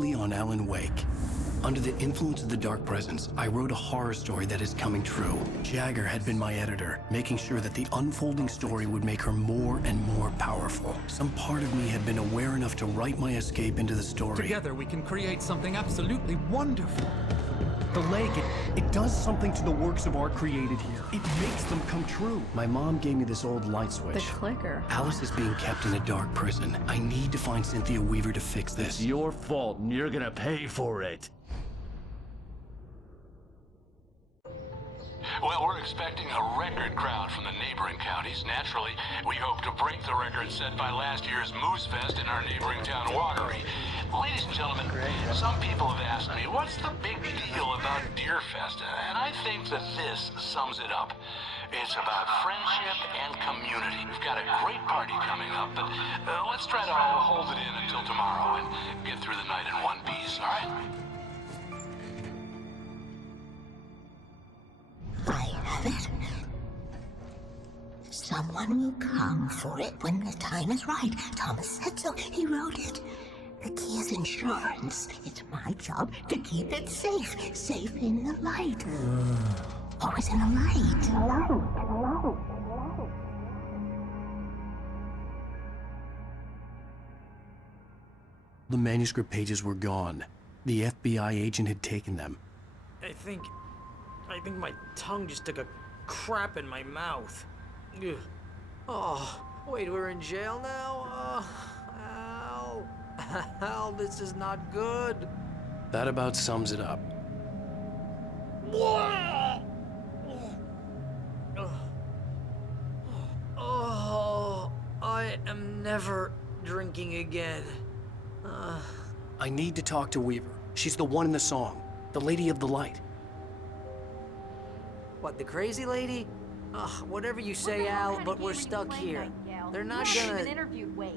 closely on Alan Wake. Under the influence of the Dark Presence, I wrote a horror story that is coming true. Jagger had been my editor, making sure that the unfolding story would make her more and more powerful. Some part of me had been aware enough to write my escape into the story. Together we can create something absolutely wonderful. The lake, it does something to the works of art created here. It makes them come true. My mom gave me this old light switch. The clicker. Alice is being kept in a dark prison. I need to find Cynthia Weaver to fix this. It's your fault, and you're gonna pay for it. Well, we're expecting a record crowd from the neighboring counties. Naturally, we hope to break the record set by last year's Moose Fest in our neighboring town, Watery. Ladies and gentlemen, some people have asked me, what's the big deal about Deer Fest? And I think that this sums it up. It's about friendship and community. We've got a great party coming up, but let's try to hold it in until tomorrow and get through the night in one piece, all right? I have it. Someone will come for it when the time is right. Thomas said so. He wrote it. The key is insurance. It's my job to keep it safe. Safe in the light. Always in the light. The manuscript pages were gone. The FBI agent had taken them. I think my tongue just took a crap in my mouth. Ugh. Oh, wait, we're in jail now? Al. Al, this is not good. That about sums it up. Oh, I am never drinking again. I need to talk to Weaver. She's the one in the song. The Lady of the Light. What, the crazy lady? Ugh, whatever you say, Al, but we're stuck here. They're not gonna... interviewed Wake.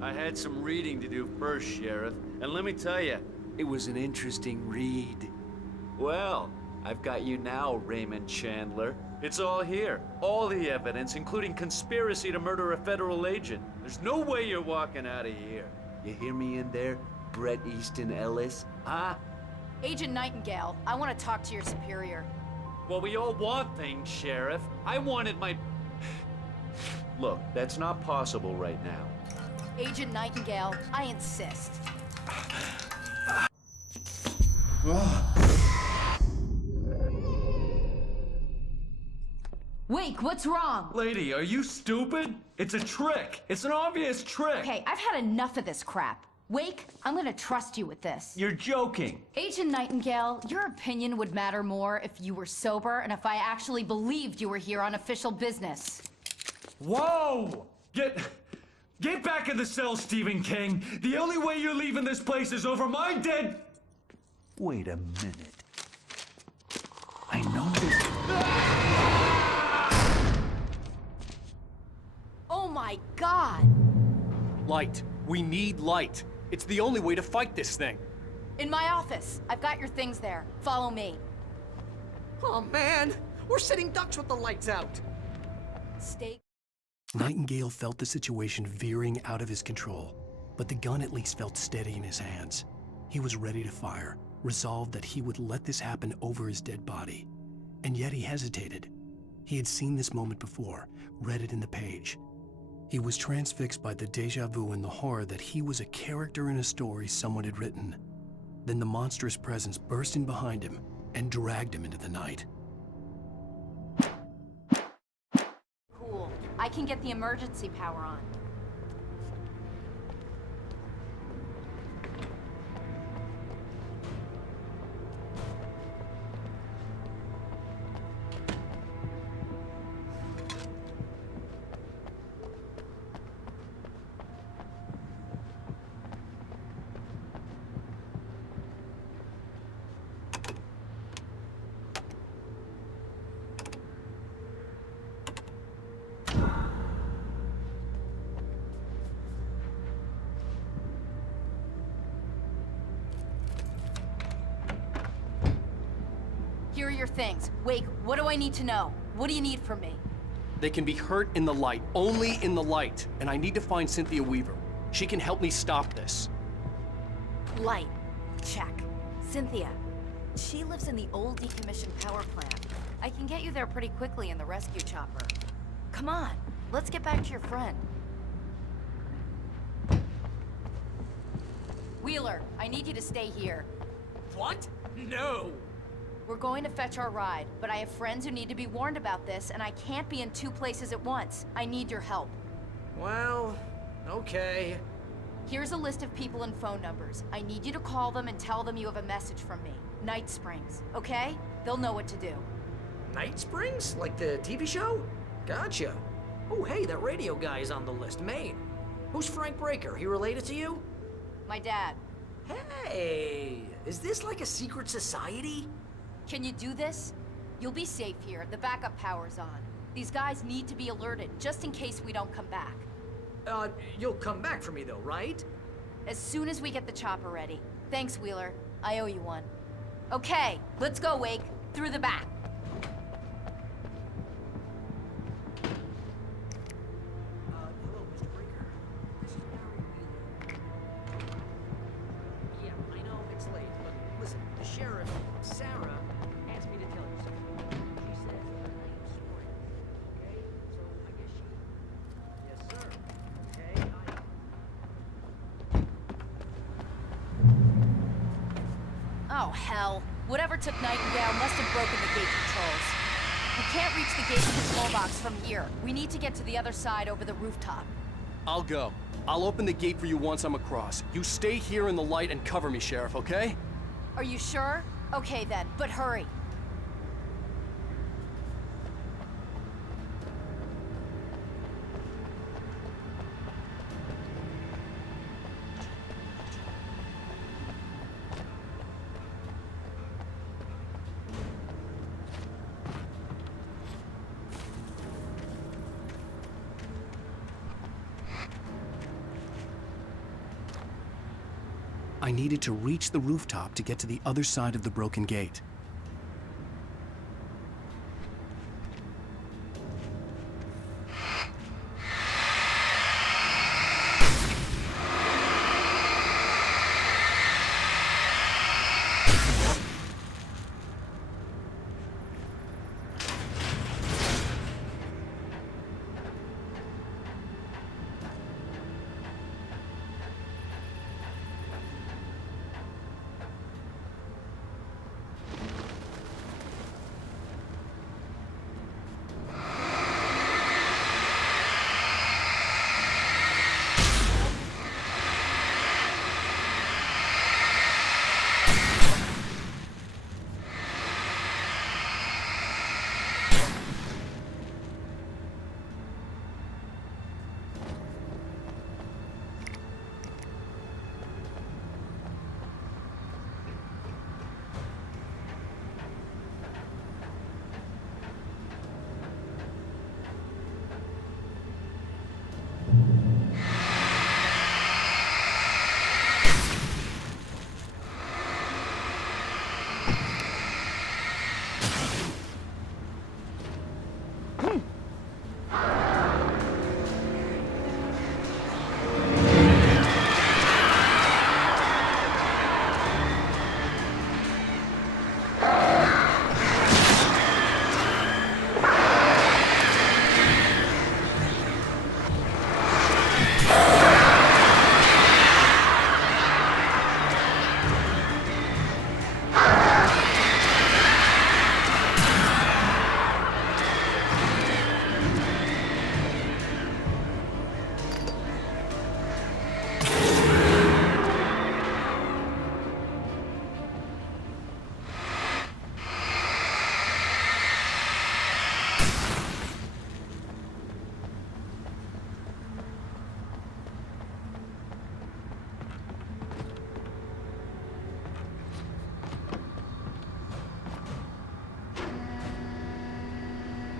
I had some reading to do first, Sheriff, and let me tell you, it was an interesting read. Well, I've got you now, Raymond Chandler. It's all here. All the evidence, including conspiracy to murder a federal agent. There's no way you're walking out of here. You hear me in there, Bret Easton Ellis? Huh? Agent Nightingale, I want to talk to your superior. Well, we all want things, Sheriff. I wanted my... Look, that's not possible right now. Agent Nightingale, I insist. Wake, what's wrong? Lady, are you stupid? It's a trick. It's an obvious trick. Okay, I've had enough of this crap. Wake, I'm gonna trust you with this. You're joking. Agent Nightingale, your opinion would matter more if you were sober and if I actually believed you were here on official business. Whoa! Get back in the cell, Stephen King. The only way you're leaving this place is over my dead... Wait a minute. I know this... Oh my God! Light. We need light. It's the only way to fight this thing. In my office. I've got your things there. Follow me. Oh, man! We're sitting ducks with the lights out! Stay... Nightingale felt the situation veering out of his control, but the gun at least felt steady in his hands. He was ready to fire, resolved that he would let this happen over his dead body. And yet he hesitated. He had seen this moment before, read it in the page. He was transfixed by the déjà vu and the horror that he was a character in a story someone had written. Then the monstrous presence burst in behind him and dragged him into the night. Cool. I can get the emergency power on. Here are your things. Wake, what do I need to know? What do you need from me? They can be hurt in the light, only in the light. And I need to find Cynthia Weaver. She can help me stop this. Light. Check. Cynthia. She lives in the old decommissioned power plant. I can get you there pretty quickly in the rescue chopper. Come on, let's get back to your friend. Wheeler, I need you to stay here. What? No! We're going to fetch our ride, but I have friends who need to be warned about this, and I can't be in 2 places at once. I need your help. Well, okay. Here's a list of people and phone numbers. I need you to call them and tell them you have a message from me. Night Springs, okay? They'll know what to do. Night Springs? Like the TV show? Gotcha. Oh, hey, that radio guy is on the list, Maine. Who's Frank Breaker? He related to you? My dad. Hey, is this like a secret society? Can you do this? You'll be safe here. The backup power's on. These guys need to be alerted, just in case we don't come back. You'll come back for me though, right? As soon as we get the chopper ready. Thanks, Wheeler. I owe you one. Okay, let's go, Wake. Through the back. Hello, Mr. Breaker. This is Barry Wheeler. Yeah, I know it's late, but listen, the sheriff, Sarah, asked me to tell you something. She says her name's Springs, okay? So I guess she... Yes, sir. Okay, Oh, hell. Whatever took Nightingale must have broken the gate controls. We can't reach the gate control box from here. We need to get to the other side over the rooftop. I'll go. I'll open the gate for you once I'm across. You stay here in the light and cover me, Sheriff, okay? Are you sure? Okay then, but hurry. I needed to reach the rooftop to get to the other side of the broken gate.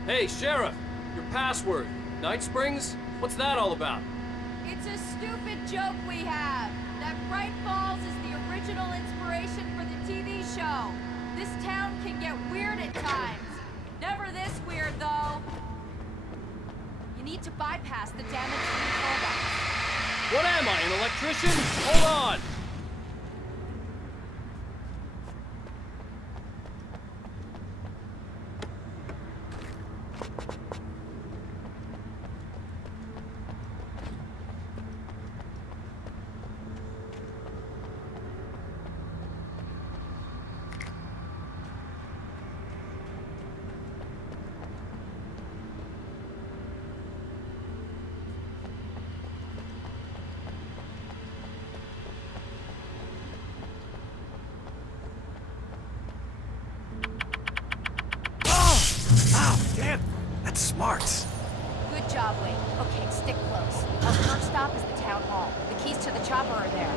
Hey, Sheriff! Your password. Night Springs? What's that all about? It's a stupid joke we have. That Bright Falls is the original inspiration for the TV show. This town can get weird at times. Never this weird, though. You need to bypass the damaged control box. What am I, an electrician? Hold on! got smarts. Good job, Wade. Okay, stick close. Our first stop is the town hall. The keys to the chopper are there.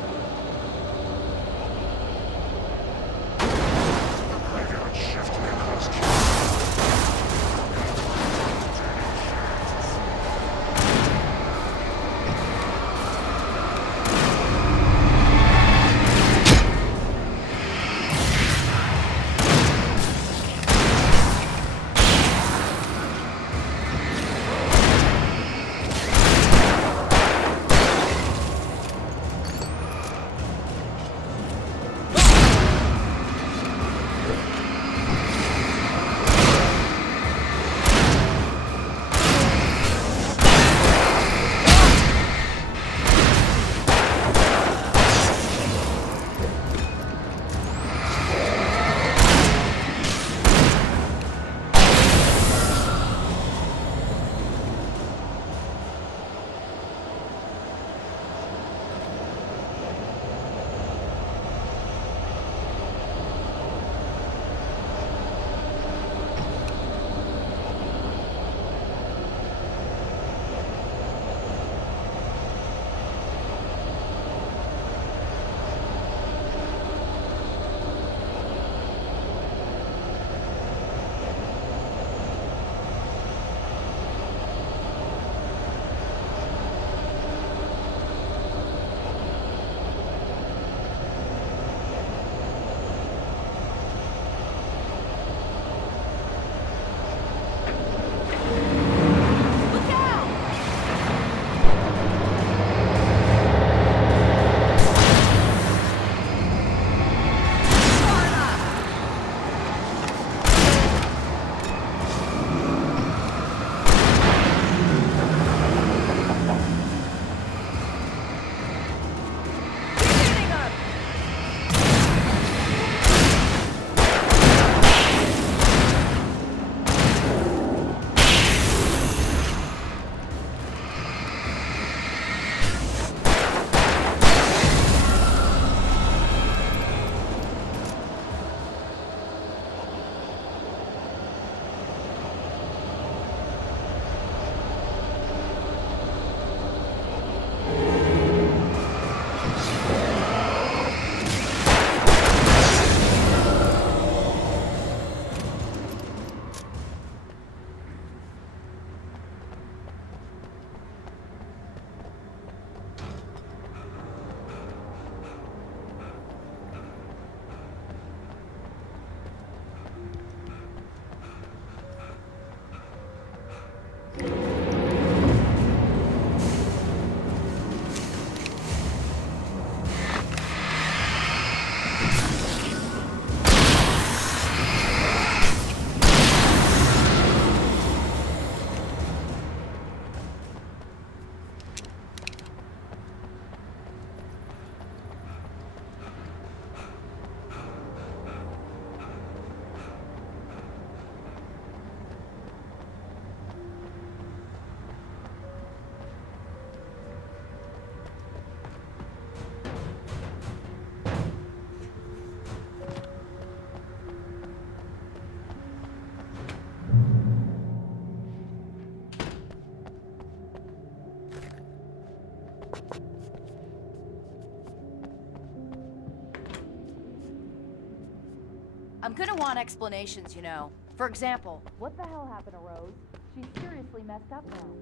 I'm gonna want explanations, you know. For example, what the hell happened to Rose? She's seriously messed up now.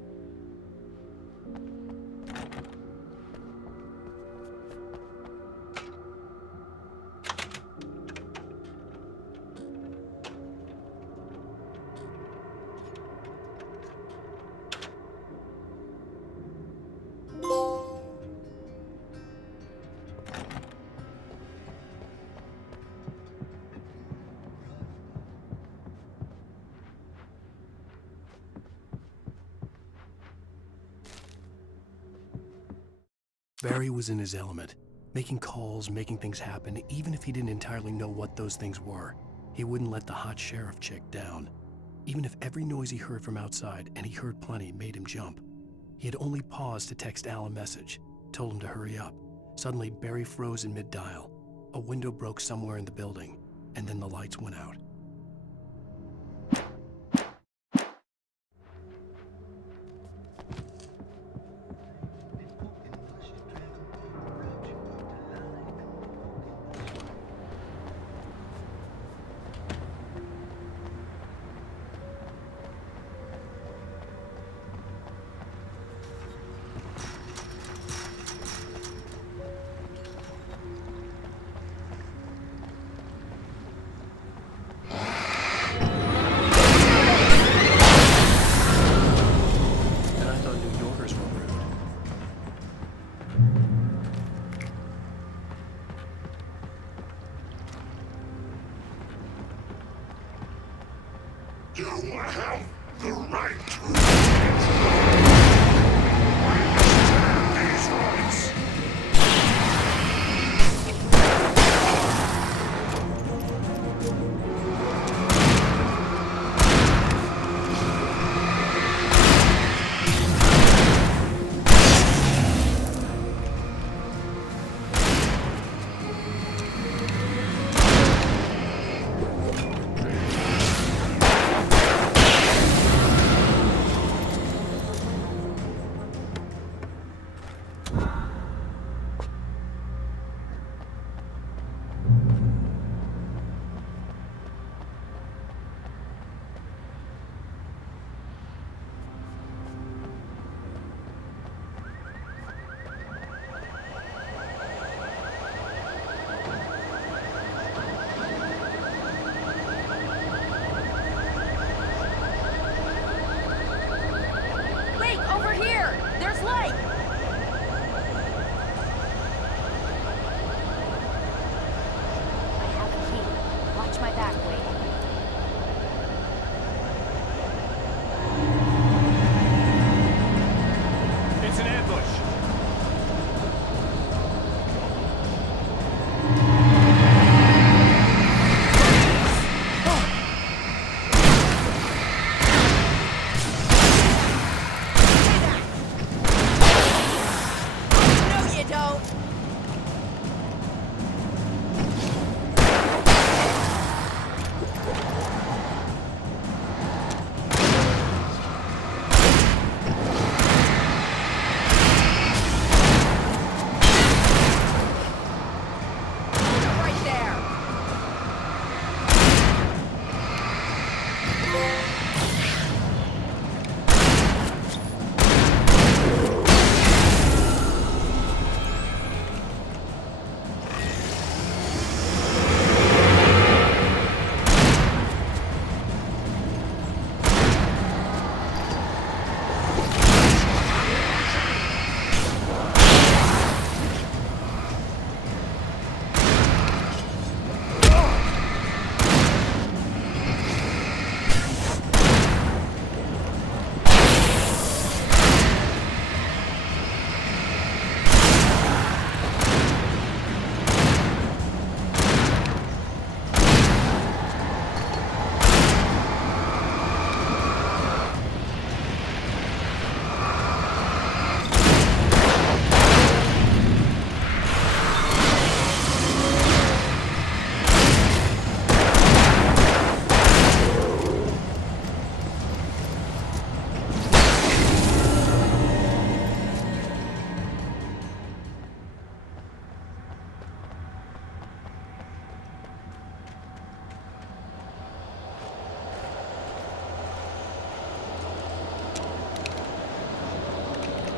Barry was in his element, making calls, making things happen, even if he didn't entirely know what those things were. He wouldn't let the hot sheriff chick down. Even if every noise he heard from outside, and he heard plenty, made him jump. He had only paused to text Al a message, told him to hurry up. Suddenly, Barry froze in mid-dial. A window broke somewhere in the building, and then the lights went out. Wait, over here! There's light! I have a key. Watch my back, Wade. It's an ambush. No, you don't! Right there!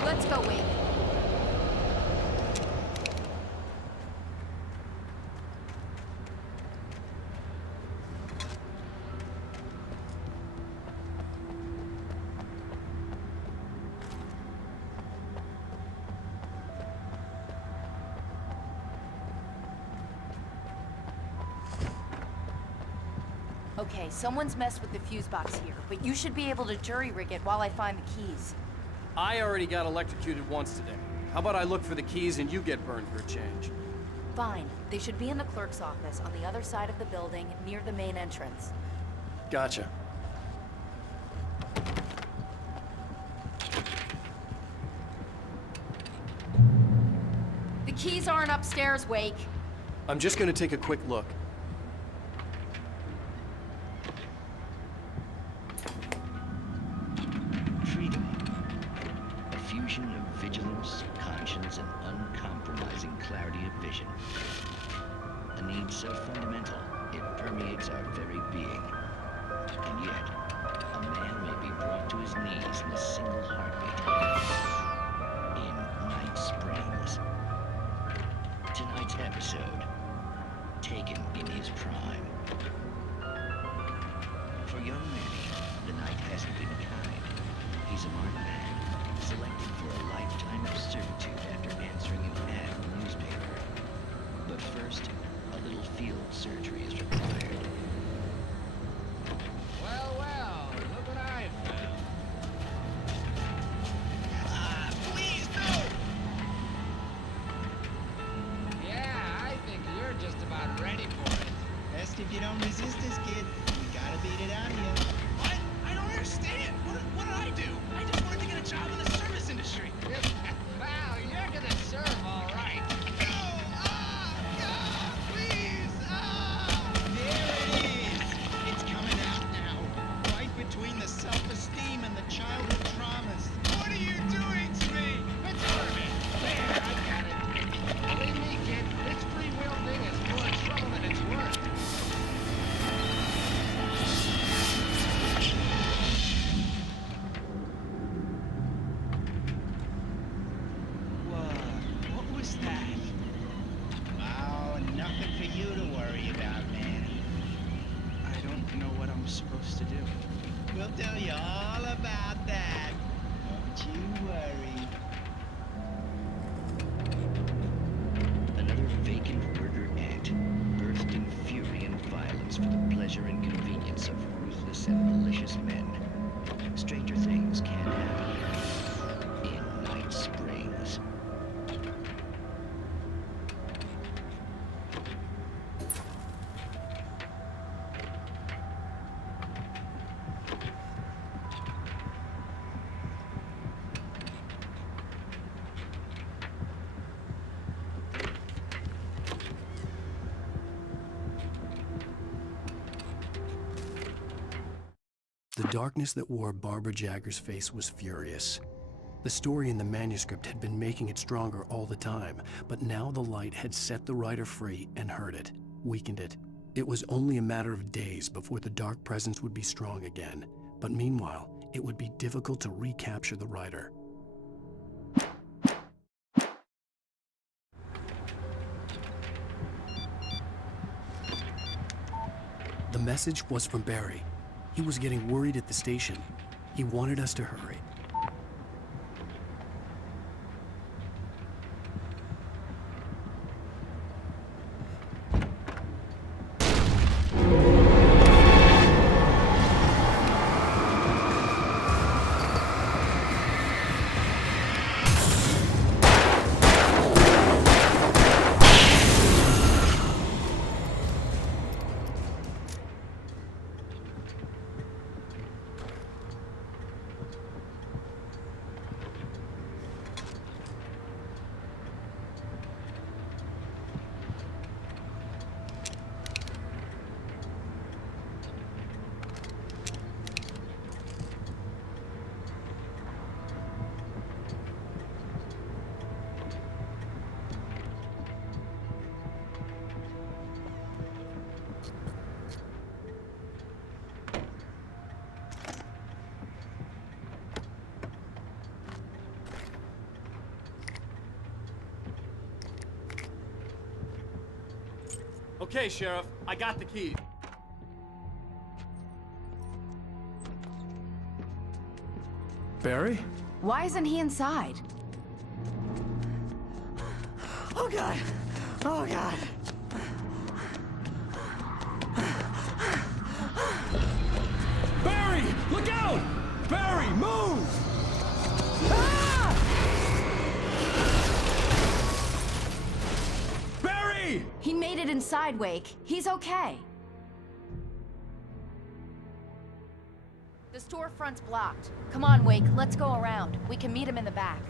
Let's go, Wade. Okay, someone's messed with the fuse box here, but you should be able to jury-rig it while I find the keys. I already got electrocuted once today. How about I look for the keys and you get burned for a change? Fine. They should be in the clerk's office on the other side of the building, near the main entrance. Gotcha. The keys aren't upstairs, Wake. I'm just gonna take a quick look. Freedom. A fusion of vigilance, conscience, and uncompromising clarity of vision. A need so fundamental, it permeates our very being. And yet, a man may be brought to his knees in a single heartbeat. In Night Springs. Tonight's episode, taken in his prime. For young Manny, the night hasn't been kind. He's a marked man, selected for a lifetime of servitude after answering an ad in the newspaper. But first, a little field surgery is required. Well, well, about ready for it. Best if you don't resist this, kid. We gotta beat it out of you. What? I don't understand. What did I do? I just wanted to get a job in the service industry. Wow, you're gonna serve all right. No! Please! There it is! It's coming out now. Right between the self-esteem and the childhood traumas. What are you doing to me? It's Urban. There, I got it. Believe me, kid, this free will thing is more trouble than it's worth. What was that? Oh, nothing for you to worry about, man. I don't know what I'm supposed to do. We'll tell you all about that. Don't you worry. Another vacant worker ant, birthed in fury and violence for the pleasure and convenience of ruthless and malicious men. Stranger things can happen here in Night Springs. The darkness that wore Barbara Jagger's face was furious. The story in the manuscript had been making it stronger all the time, but now the light had set the writer free and hurt it, weakened it. It was only a matter of days before the dark presence would be strong again, but meanwhile, it would be difficult to recapture the writer. The message was from Barry. He was getting worried at the station. He wanted us to hurry. Okay, Sheriff, I got the key. Barry? Why isn't he inside? Oh, God. Oh, God. Barry! Look out! Barry, move! Barry! He made it inside, Wake. He's okay. The storefront's blocked. Come on, Wake. Let's go around. We can meet him in the back.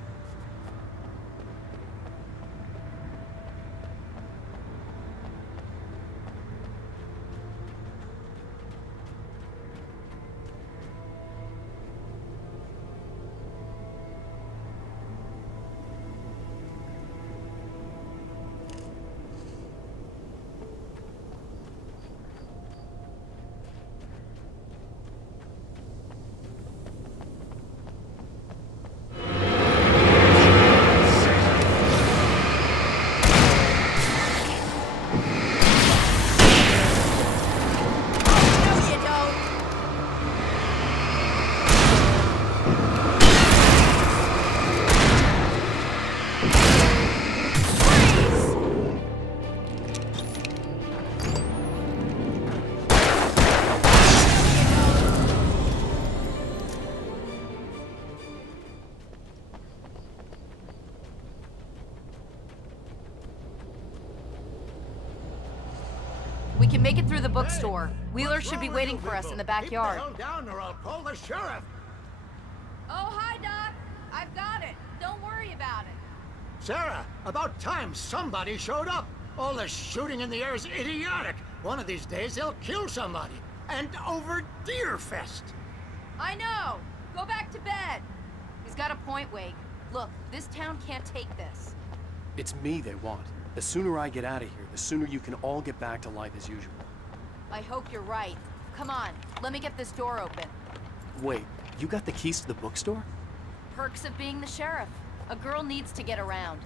We can make it through the bookstore. Wheeler should be waiting for us in the backyard. Keep the hell down or I'll call the sheriff. Oh, hi, Doc. I've got it. Don't worry about it. Sarah, about time somebody showed up. All this shooting in the air is idiotic. One of these days they'll kill somebody. And over Deerfest. I know. Go back to bed. He's got a point, Wake. Look, this town can't take this. It's me they want. The sooner I get out of here, the sooner you can all get back to life as usual. I hope you're right. Come on, let me get this door open. Wait, you got the keys to the bookstore? Perks of being the sheriff. A girl needs to get around.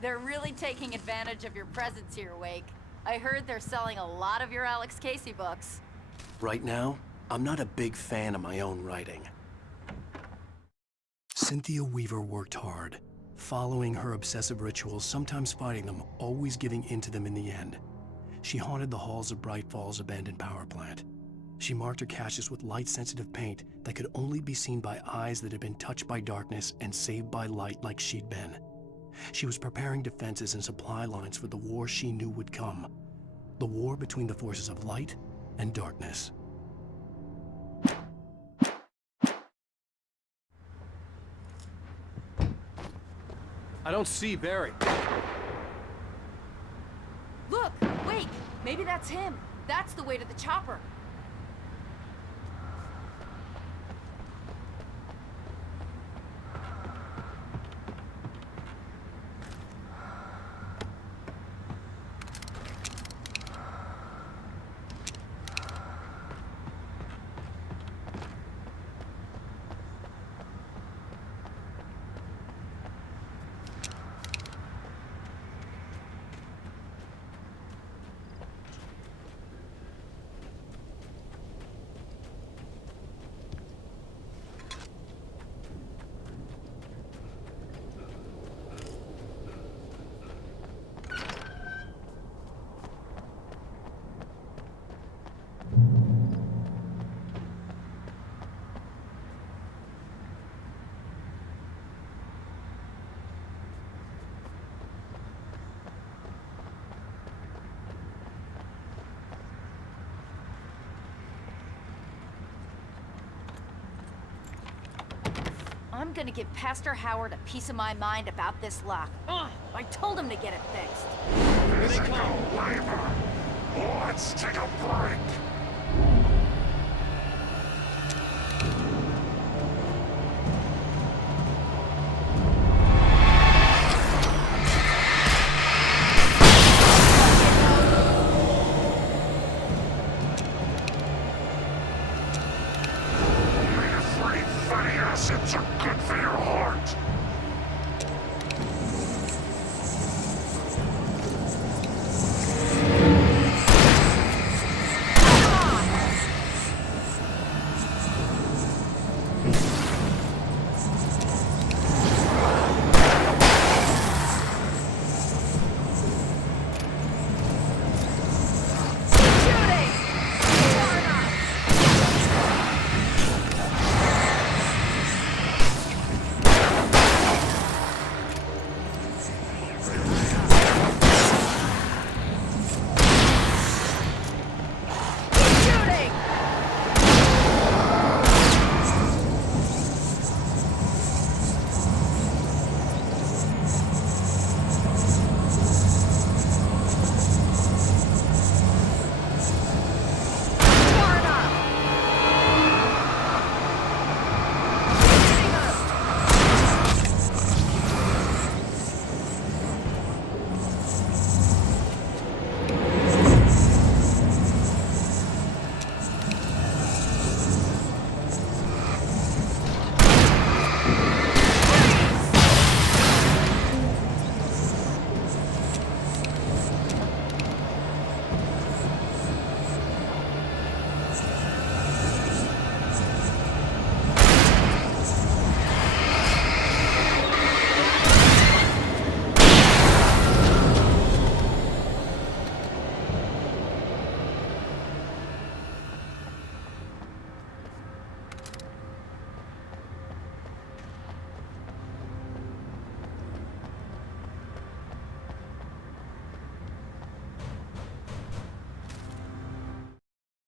They're really taking advantage of your presence here, Wake. I heard they're selling a lot of your Alex Casey books. Right now, I'm not a big fan of my own writing. Cynthia Weaver worked hard, following her obsessive rituals, sometimes fighting them, always giving in to them in the end. She haunted the halls of Bright Falls abandoned power plant. She marked her caches with light-sensitive paint that could only be seen by eyes that had been touched by darkness and saved by light like she'd been. She was preparing defenses and supply lines for the war she knew would come. The war between the forces of light and darkness. I don't see Barry. Look! Wake! Maybe that's him. That's the way to the chopper. I'm gonna give Pastor Howard a piece of my mind about this lock. Ugh, I told him to get it fixed. Here they come. Let's take a break. Acids are good for your heart.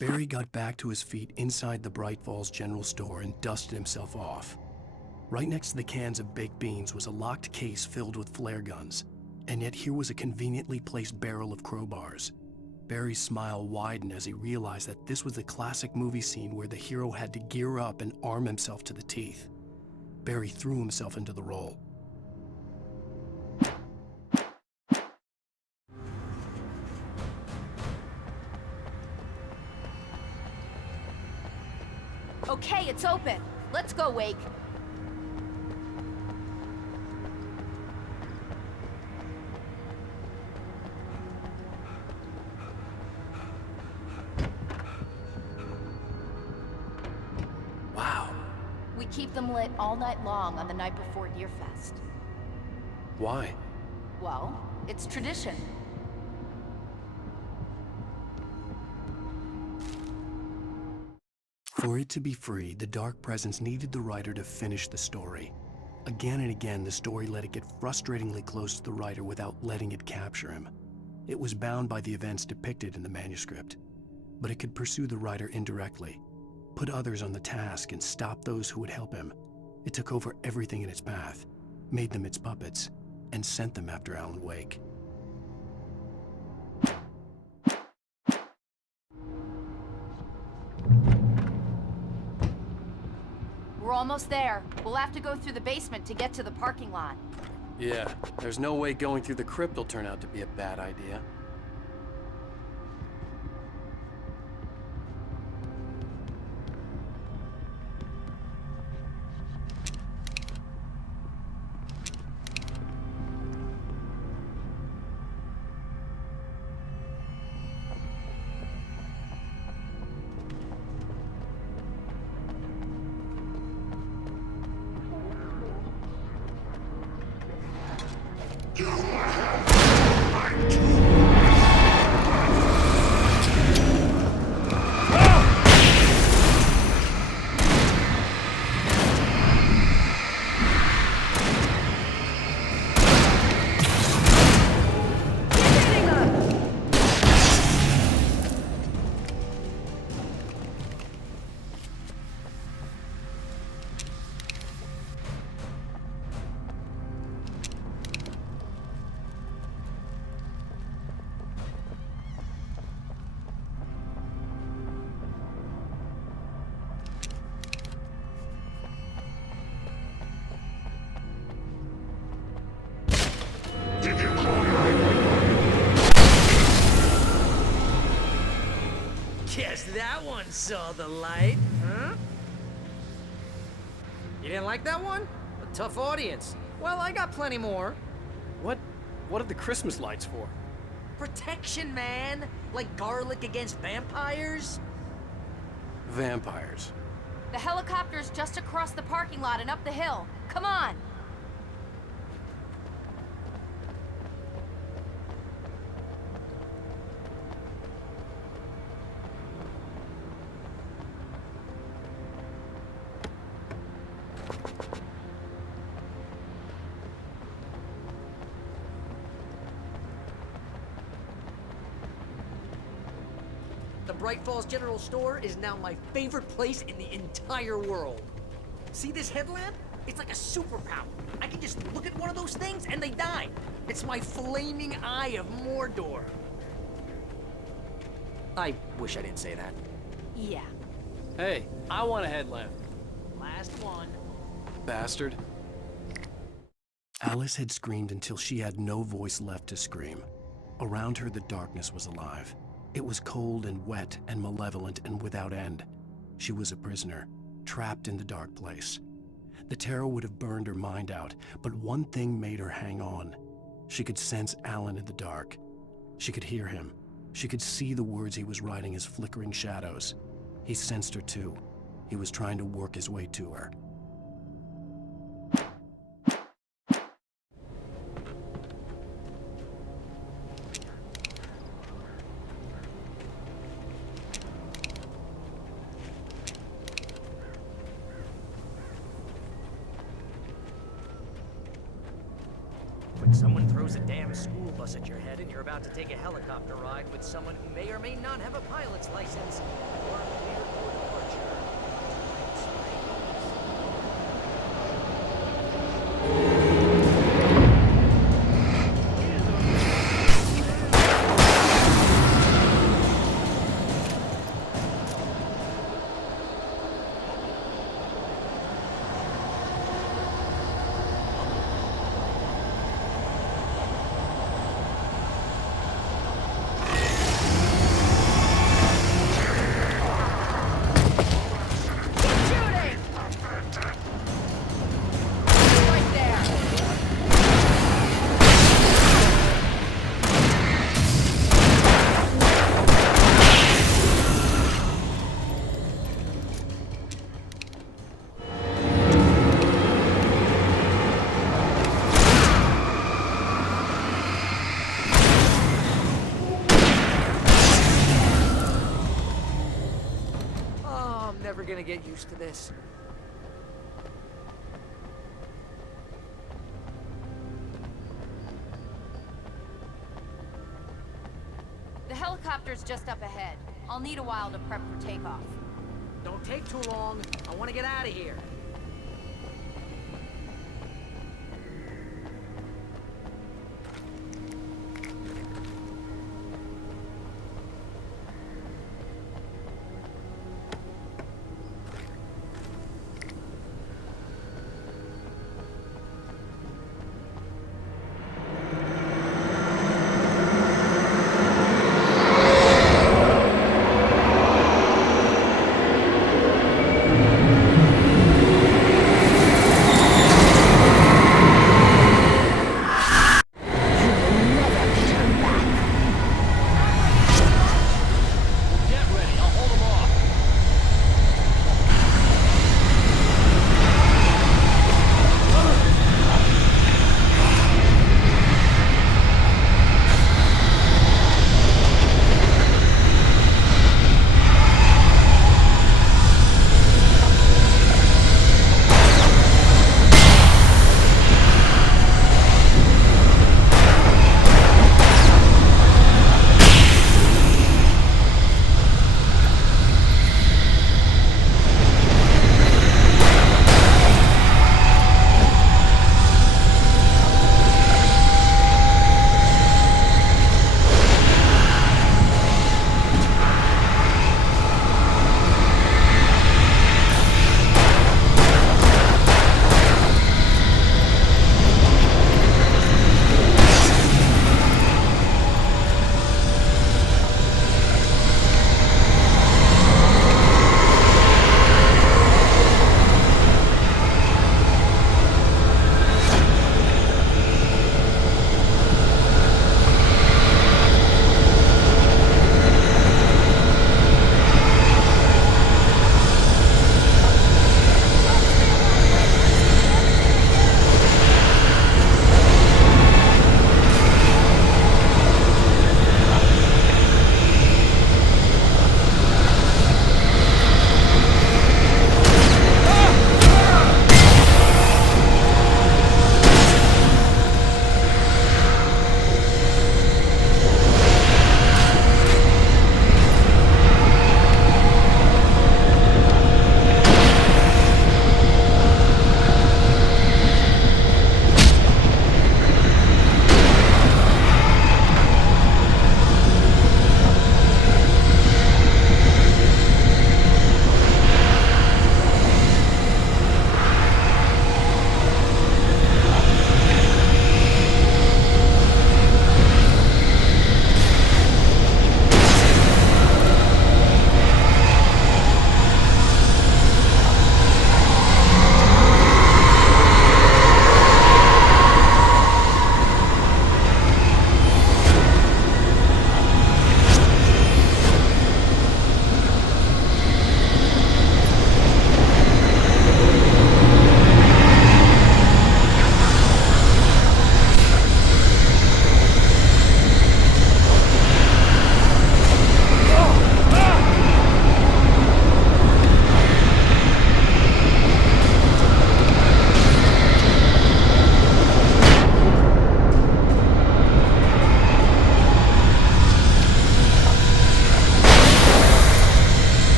Barry got back to his feet inside the Bright Falls General Store and dusted himself off. Right next to the cans of baked beans was a locked case filled with flare guns, and yet here was a conveniently placed barrel of crowbars. Barry's smile widened as he realized that this was the classic movie scene where the hero had to gear up and arm himself to the teeth. Barry threw himself into the role. Okay, it's open. Let's go, Wake. Wow. We keep them lit all night long on the night before Deerfest. Why? Well, it's tradition. For it to be free, the Dark Presence needed the writer to finish the story. Again and again, the story let it get frustratingly close to the writer without letting it capture him. It was bound by the events depicted in the manuscript, but it could pursue the writer indirectly, put others on the task, and stop those who would help him. It took over everything in its path, made them its puppets, and sent them after Alan Wake. We're almost there. We'll have to go through the basement to get to the parking lot. Yeah, there's no way going through the crypt will turn out to be a bad idea. Guess that one saw the light, huh? You didn't like that one? A tough audience. Well, I got plenty more. What are the Christmas lights for? Protection, man. Like garlic against vampires. Vampires. The helicopter's just across the parking lot and up the hill. Come on! The Bright Falls General Store is now my favorite place in the entire world. See this headlamp? It's like a superpower. I can just look at one of those things and they die. It's my flaming eye of Mordor. I wish I didn't say that. Yeah. Hey, I want a headlamp. Last one. Bastard. Alice had screamed until she had no voice left to scream. Around her, the darkness was alive. It was cold and wet and malevolent and without end. She was a prisoner, trapped in the dark place. The terror would have burned her mind out, but one thing made her hang on. She could sense Alan in the dark. She could hear him. She could see the words he was writing as flickering shadows. He sensed her too. He was trying to work his way to her. When someone throws a damn school bus at your head and you're about to take a helicopter ride with someone who may or may not have a pilot's license, ever gonna get used to this? The helicopter's just up ahead. I'll need a while to prep for takeoff. Don't take too long. I want to get out of here.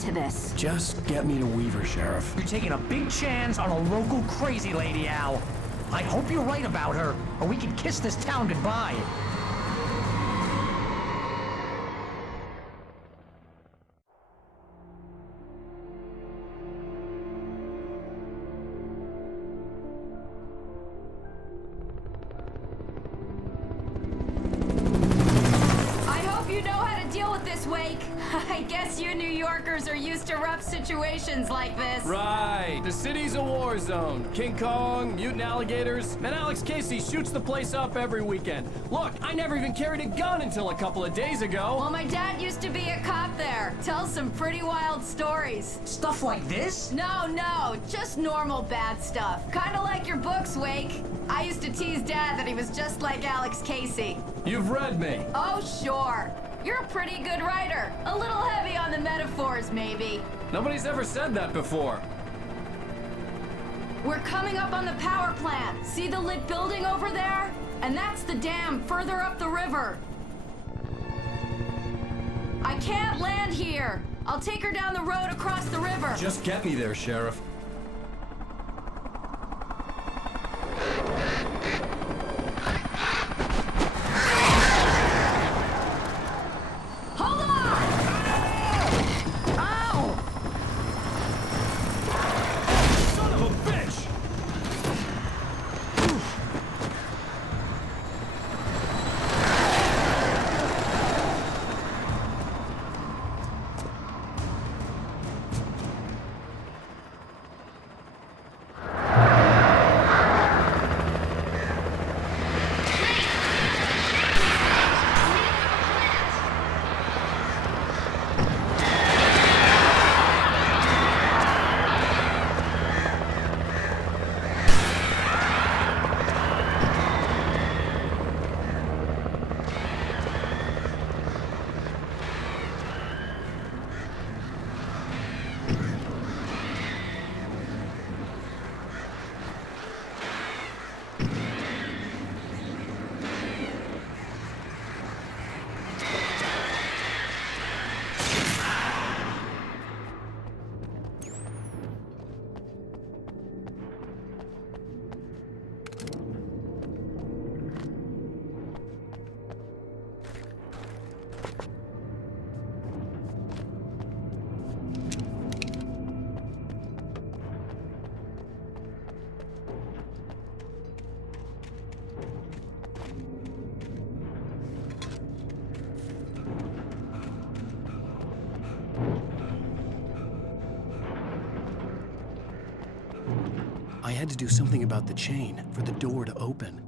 to this. Just get me to Weaver, Sheriff. You're taking a big chance on a local crazy lady, Al. I hope you're right about her, or we can kiss this town goodbye. I hope you know how to deal with this, Wake. I guess you you New Yorkers are used to rough situations like this. Right. The city's a war zone. King Kong, mutant alligators, and Alex Casey shoots the place up every weekend. Look, I never even carried a gun until a couple of days ago. Well, my dad used to be a cop there. Tells some pretty wild stories. Stuff like this? No, just normal bad stuff. Kinda like your books, Wake. I used to tease Dad that he was just like Alex Casey. You've read me. Oh, sure. You're a pretty good writer. A little heavy on the metaphors, maybe. Nobody's ever said that before. We're coming up on the power plant. See the lit building over there? And that's the dam further up the river. I can't land here. I'll take her down the road across the river. Just get me there, Sheriff. Hold on! Ow! Son of a bitch! I had to do something about the chain for the door to open.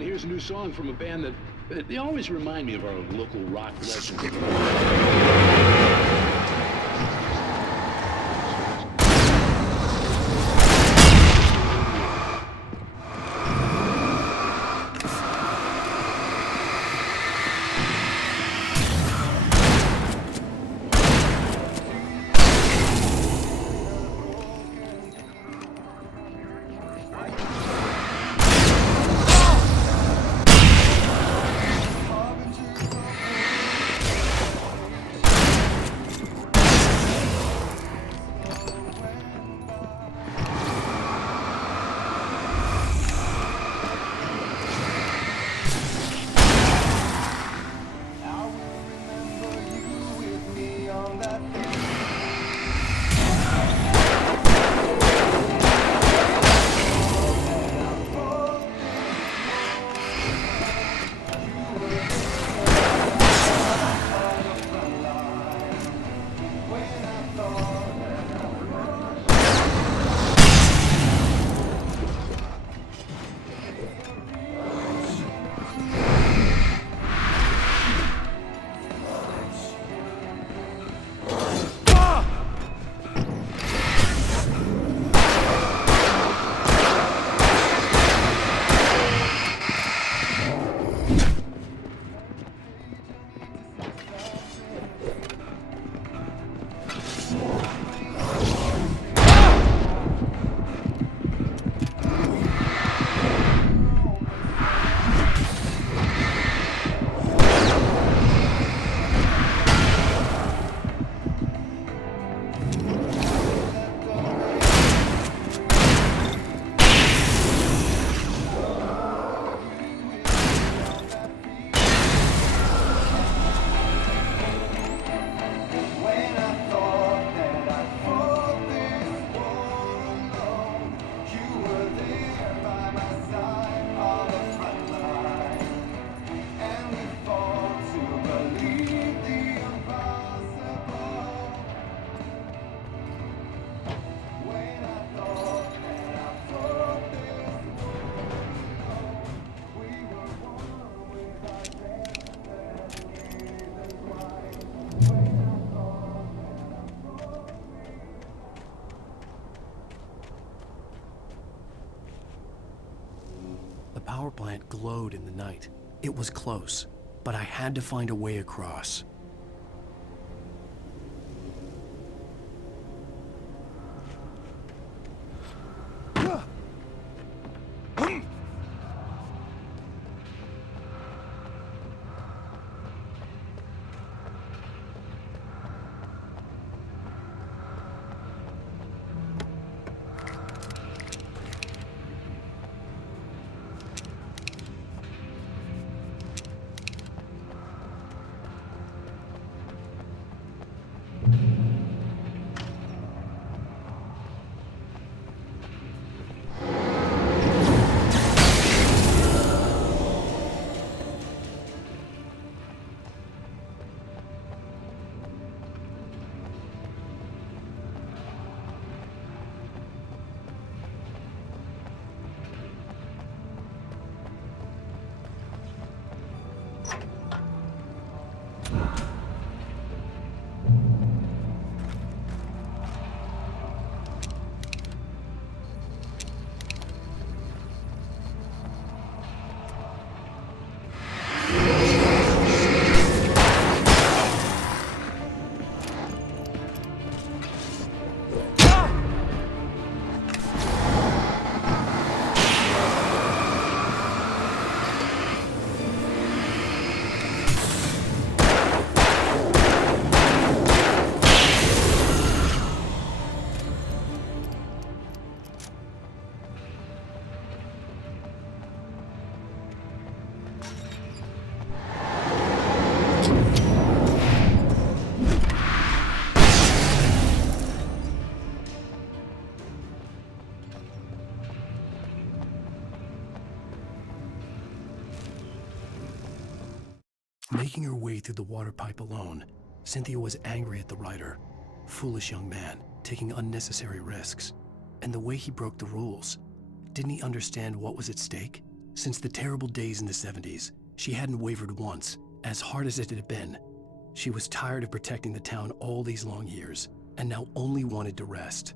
man, here's a new song from a band that they always remind me of our local rock legends. The power plant glowed in the night. It was close, but I had to find a way across. Making her way through the water pipe alone, Cynthia was angry at the writer. Foolish young man, taking unnecessary risks. And the way he broke the rules. Didn't he understand what was at stake? Since the terrible days in the 70s, she hadn't wavered once, as hard as it had been. She was tired of protecting the town all these long years, and now only wanted to rest.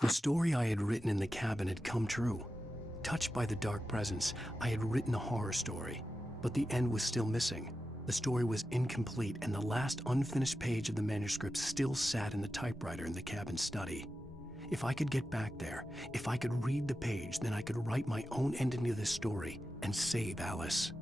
The story I had written in the cabin had come true. Touched by the dark presence, I had written a horror story, but the end was still missing. The story was incomplete, and the last unfinished page of the manuscript still sat in the typewriter in the cabin study. If I could get back there, if I could read the page, then I could write my own ending to this story and save Alice.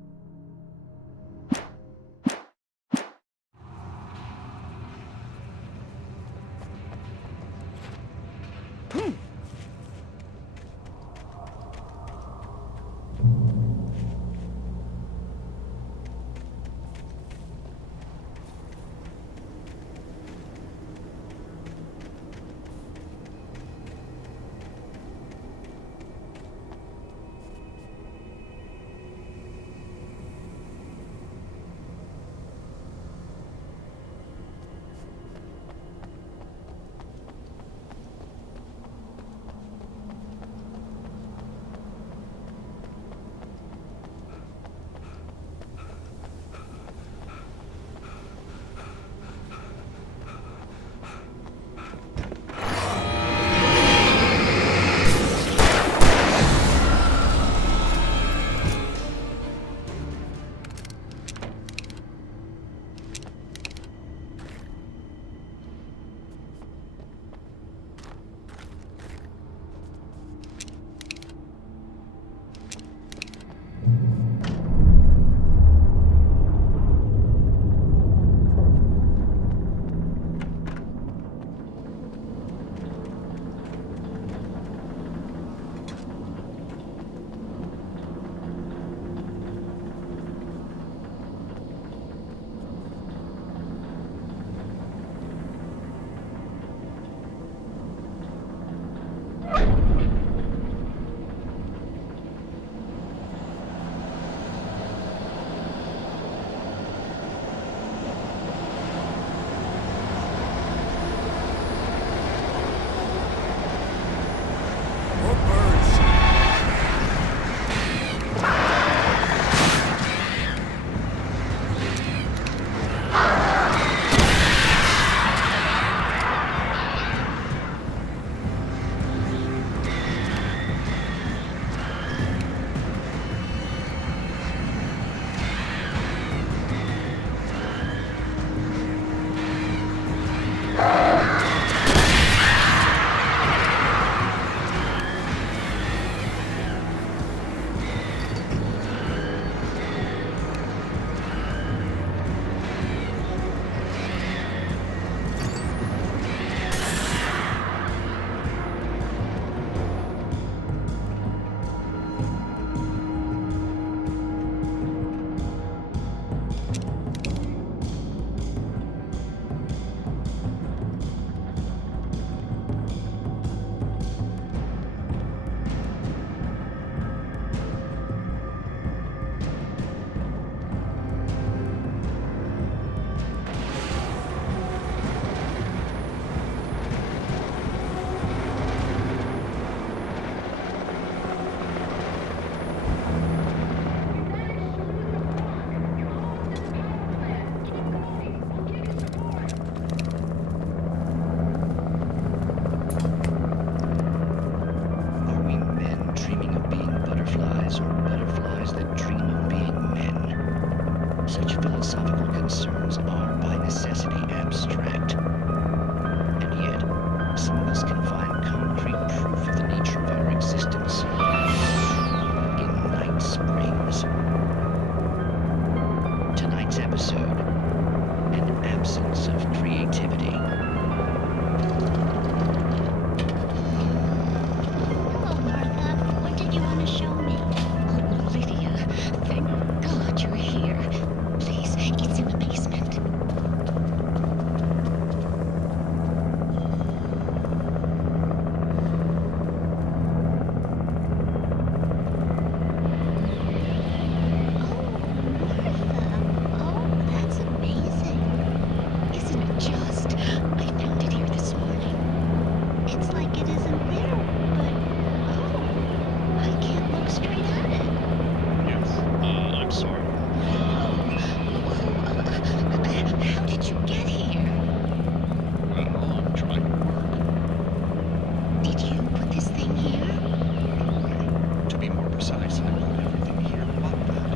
precise. I wrote everything here but that.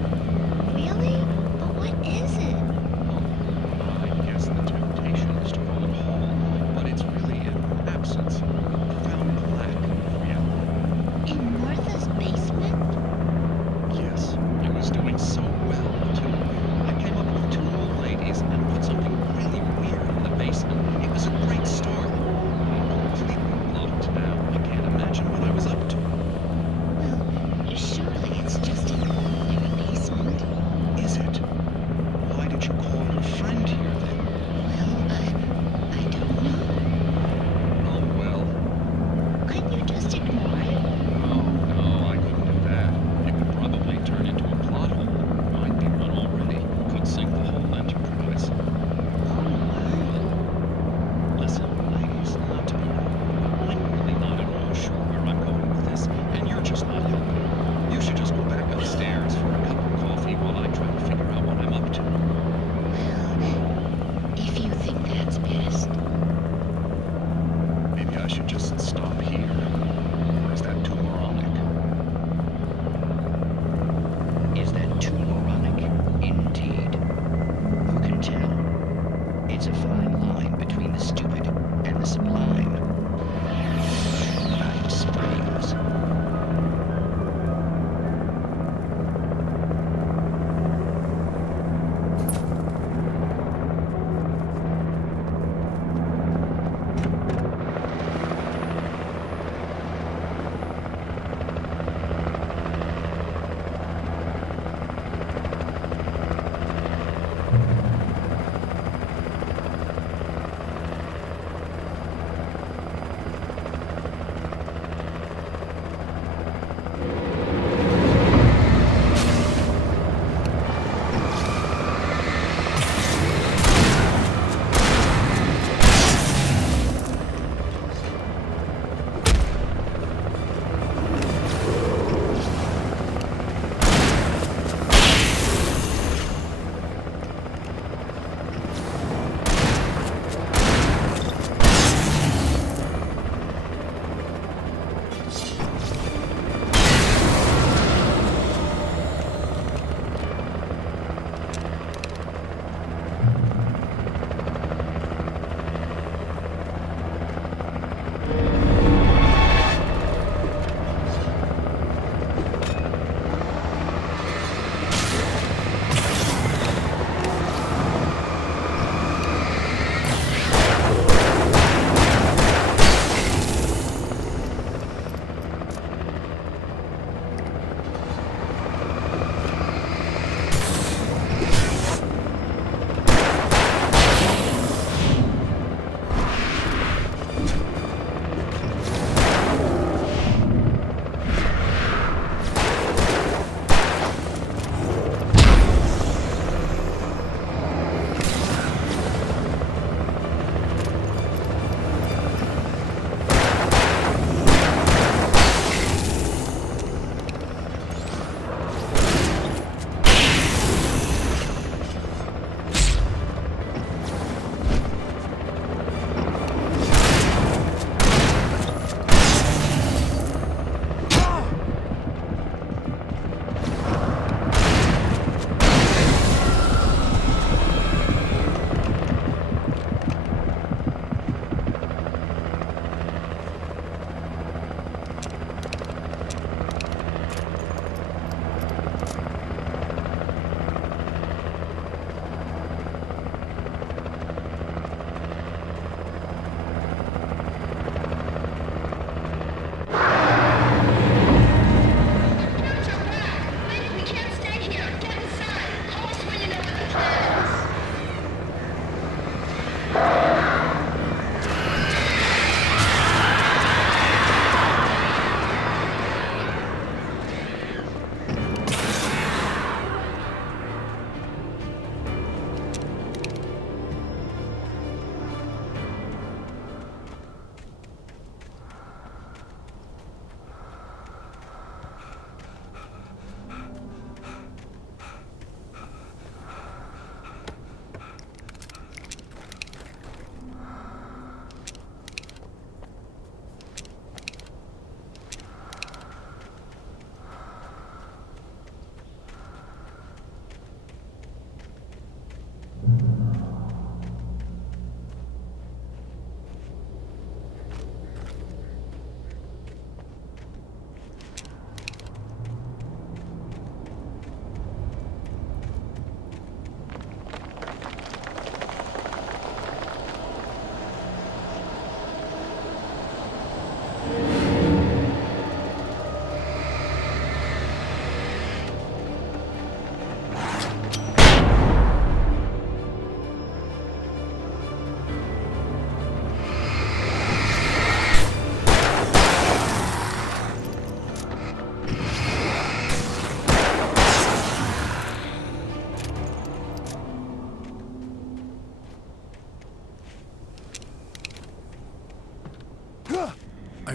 Really? But what is it? I guess the temptation is to call it Hall, but it's really an absence, a profound lack of reality. In Martha's basement? Yes, it was doing so well, too. I came up with 2 old ladies and put something really weird in the basement. It was a great start. I'm completely locked now. I can't imagine what I was up to. Well, surely it's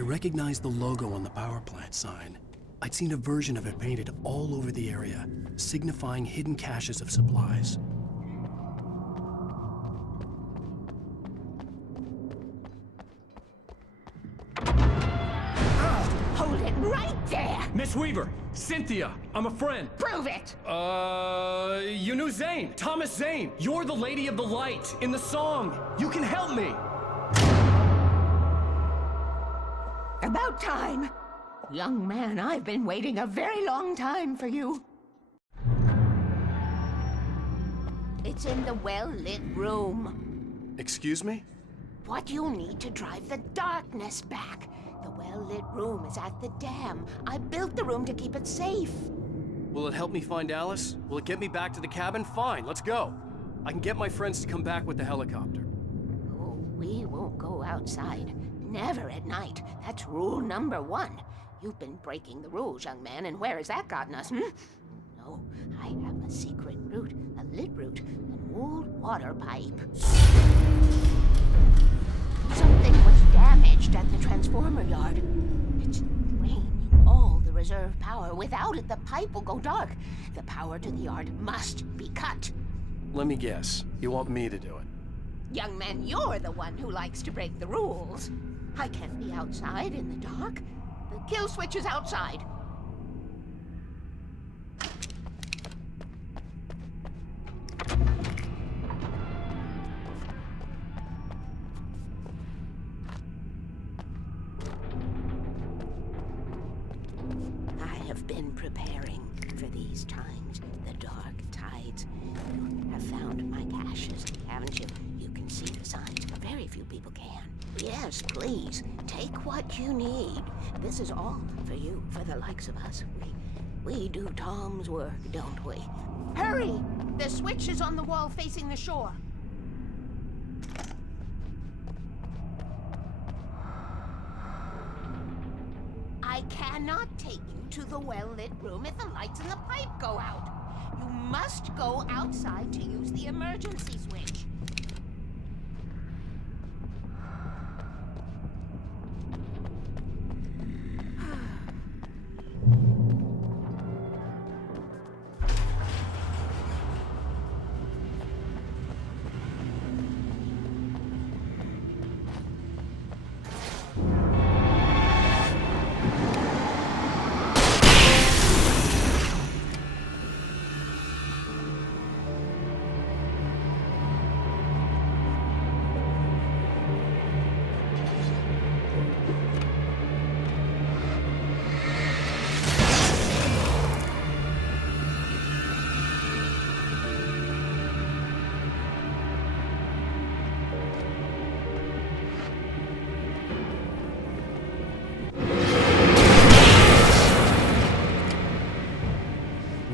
recognized the logo on the power plant sign. I'd seen a version of it painted all over the area, signifying hidden caches of supplies. Hold it right there! Miss Weaver! Cynthia! I'm a friend! Prove it! You knew Zane! Thomas Zane! You're the Lady of the Light in the song! You can help me! About time! Young man, I've been waiting a very long time for you. It's in the well-lit room. Excuse me? What you'll need to drive the darkness back. The well-lit room is at the dam. I built the room to keep it safe. Will it help me find Alice? Will it get me back to the cabin? Fine, let's go. I can get my friends to come back with the helicopter. Oh, we won't go outside. Never at night. That's rule number 1. You've been breaking the rules, young man, and where has that gotten us, No, I have a secret route, a lit route, an old water pipe. Something was damaged at the transformer yard. It's draining all the reserve power. Without it, the pipe will go dark. The power to the yard must be cut. Let me guess. You want me to do it? Young man, you're the one who likes to break the rules. I can't be outside in the dark. The kill switch is outside. I have been preparing for these times, the dark tides. You have found my caches, haven't you? You can see the signs, but very few people can. Yes, please, take what you need. This is all for you, for the likes of us. We do Tom's work, don't we? Hurry! The switch is on the wall facing the shore. I cannot take you to the well-lit room if the lights in the pipe go out. You must go outside to use the emergency switch.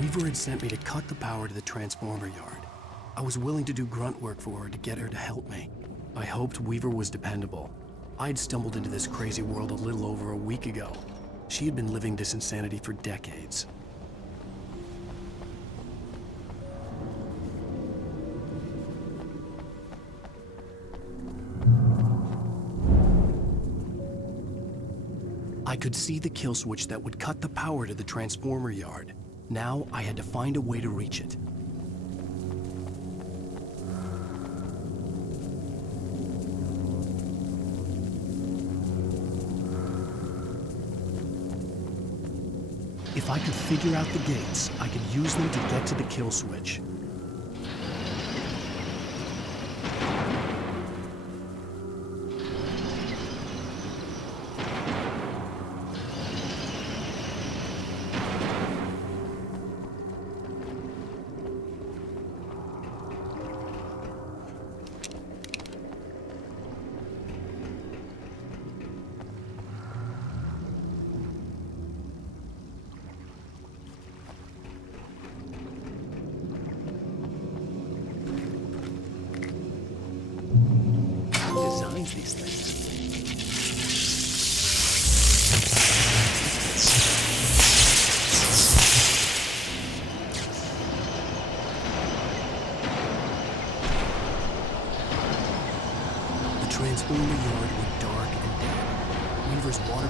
Weaver had sent me to cut the power to the transformer yard. I was willing to do grunt work for her to get her to help me. I hoped Weaver was dependable. I'd stumbled into this crazy world a little over a week ago. She had been living this insanity for decades. I could see the kill switch that would cut the power to the transformer yard. Now I had to find a way to reach it. If I could figure out the gates, I could use them to get to the kill switch. Designs these things. The transformer yard went dark and dead. Weaver's water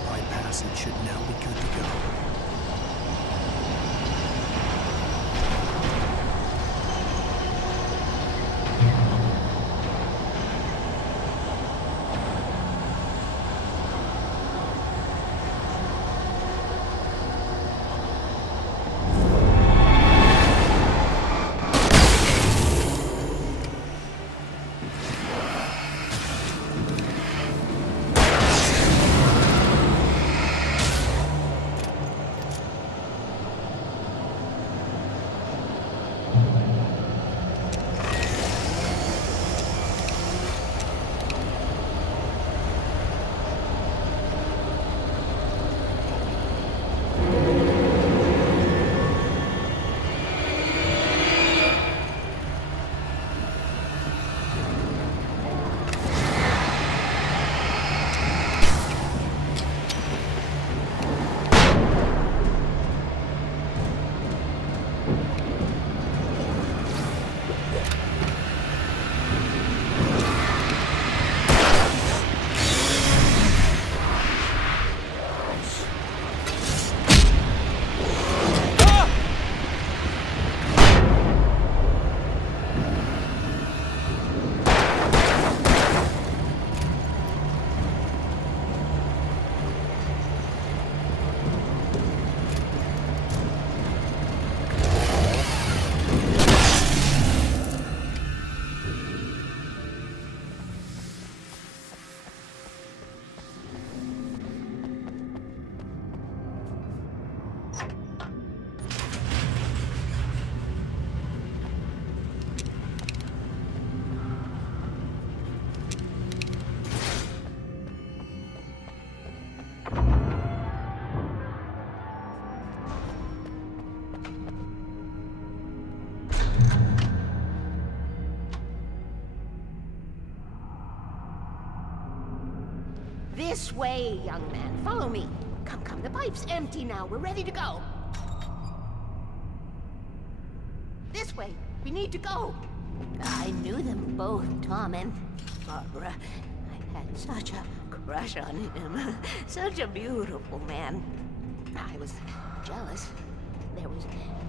This way, young man. Follow me. Come, come. The pipe's empty now. We're ready to go. This way. We need to go. I knew them both, Tom and Barbara. I had such a crush on him. Such a beautiful man. I was jealous. There was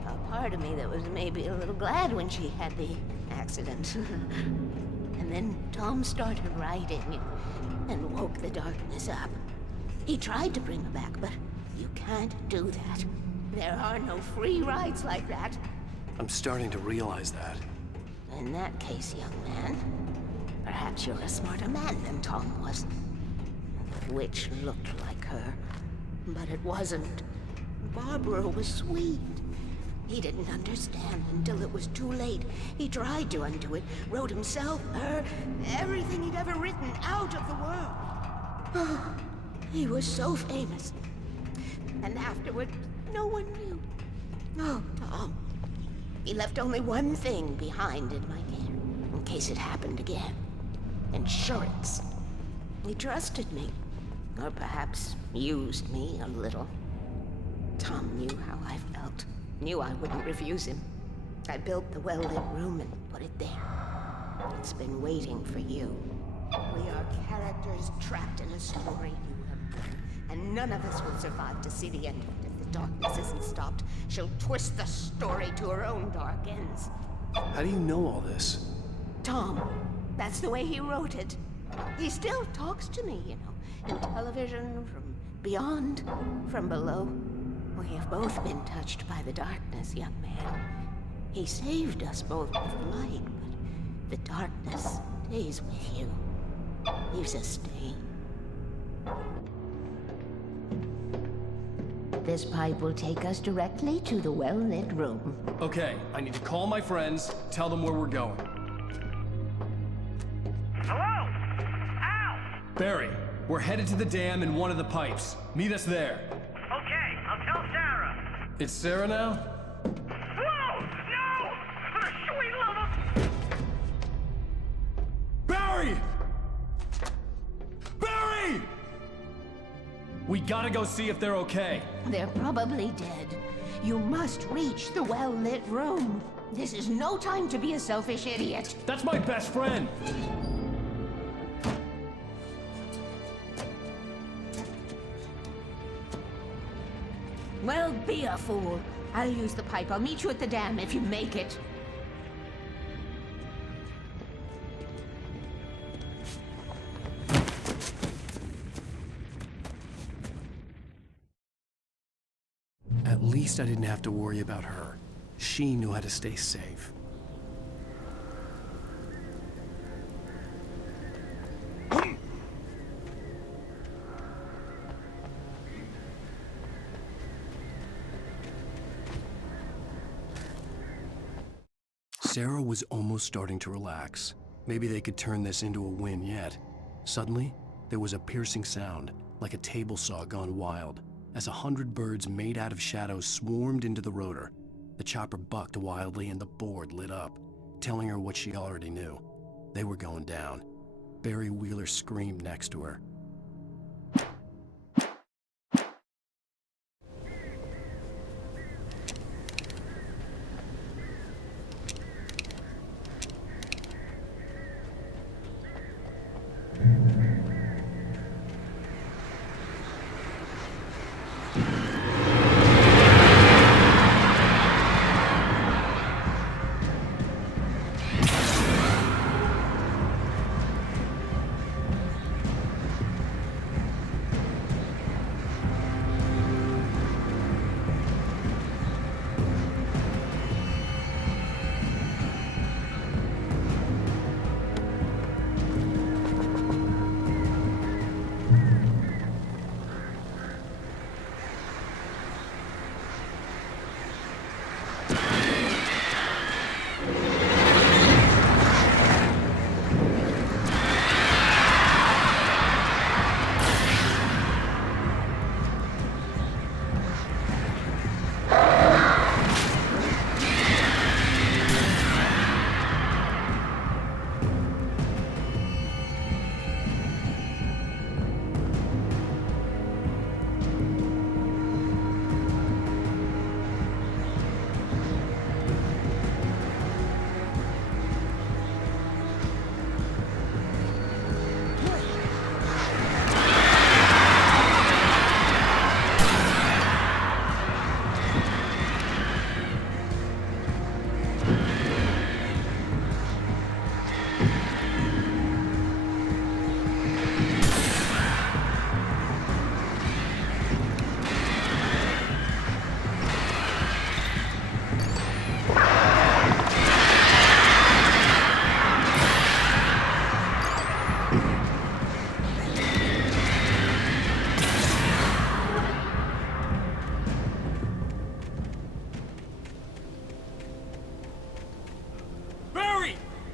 a part of me that was maybe a little glad when she had the accident. And then Tom started writing and woke the darkness up. He tried to bring her back, but you can't do that. There are no free rides like that. I'm starting to realize that. In that case, young man, perhaps you're a smarter man than Tom was. The witch looked like her, but it wasn't. Barbara was sweet. He didn't understand until it was too late. He tried to undo it, wrote himself, her, everything he'd ever written out of the world. Oh, he was so famous. And afterward, no one knew. Oh, Tom. He left only one thing behind in my care, in case it happened again. Insurance. He trusted me. Or perhaps used me a little. Tom knew how I felt. Knew I wouldn't refuse him. I built the well-lit room and put it there. It's been waiting for you. We are characters trapped in a story you have written, and none of us will survive to see the end of it if the darkness isn't stopped. She'll twist the story to her own dark ends. How do you know all this? Tom, that's the way he wrote it. He still talks to me, you know, in television, from beyond, from below. We have both been touched by the darkness, young man. He saved us both with light, but the darkness stays with you. Leaves a stain. This pipe will take us directly to the well-lit room. Okay, I need to call my friends, tell them where we're going. Hello? Al! Barry, we're headed to the dam in one of the pipes. Meet us there. Okay, I'll tell Sarah. It's Sarah now? Whoa! No! For the sweet love of... Barry! Barry! We gotta go see if they're okay. They're probably dead. You must reach the well-lit room. This is no time to be a selfish idiot. That's my best friend. Well, be a fool. I'll use the pipe. I'll meet you at the dam if you make it. At least I didn't have to worry about her. She knew how to stay safe. Sarah was almost starting to relax. Maybe they could turn this into a win yet. Suddenly, there was a piercing sound, like a table saw gone wild, as 100 birds made out of shadows swarmed into the rotor. The chopper bucked wildly and the board lit up, telling her what she already knew. They were going down. Barry Wheeler screamed next to her.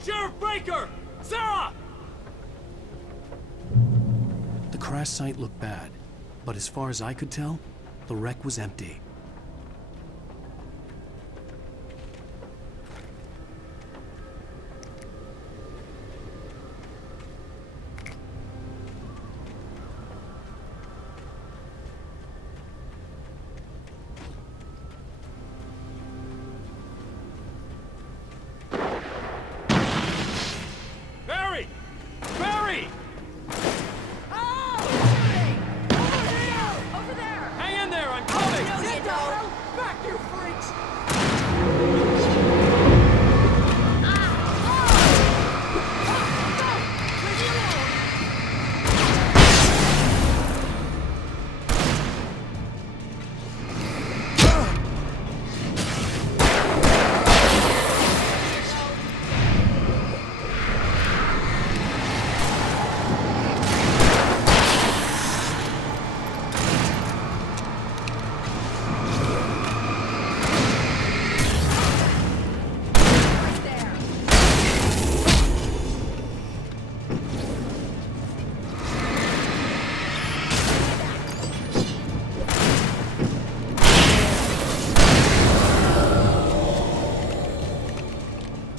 Sheriff Baker! Sarah! The crash site looked bad, but as far as I could tell, the wreck was empty. Barry! Barry! Over there! Hang in there, I'm coming! No, you don't! Back, you freaks!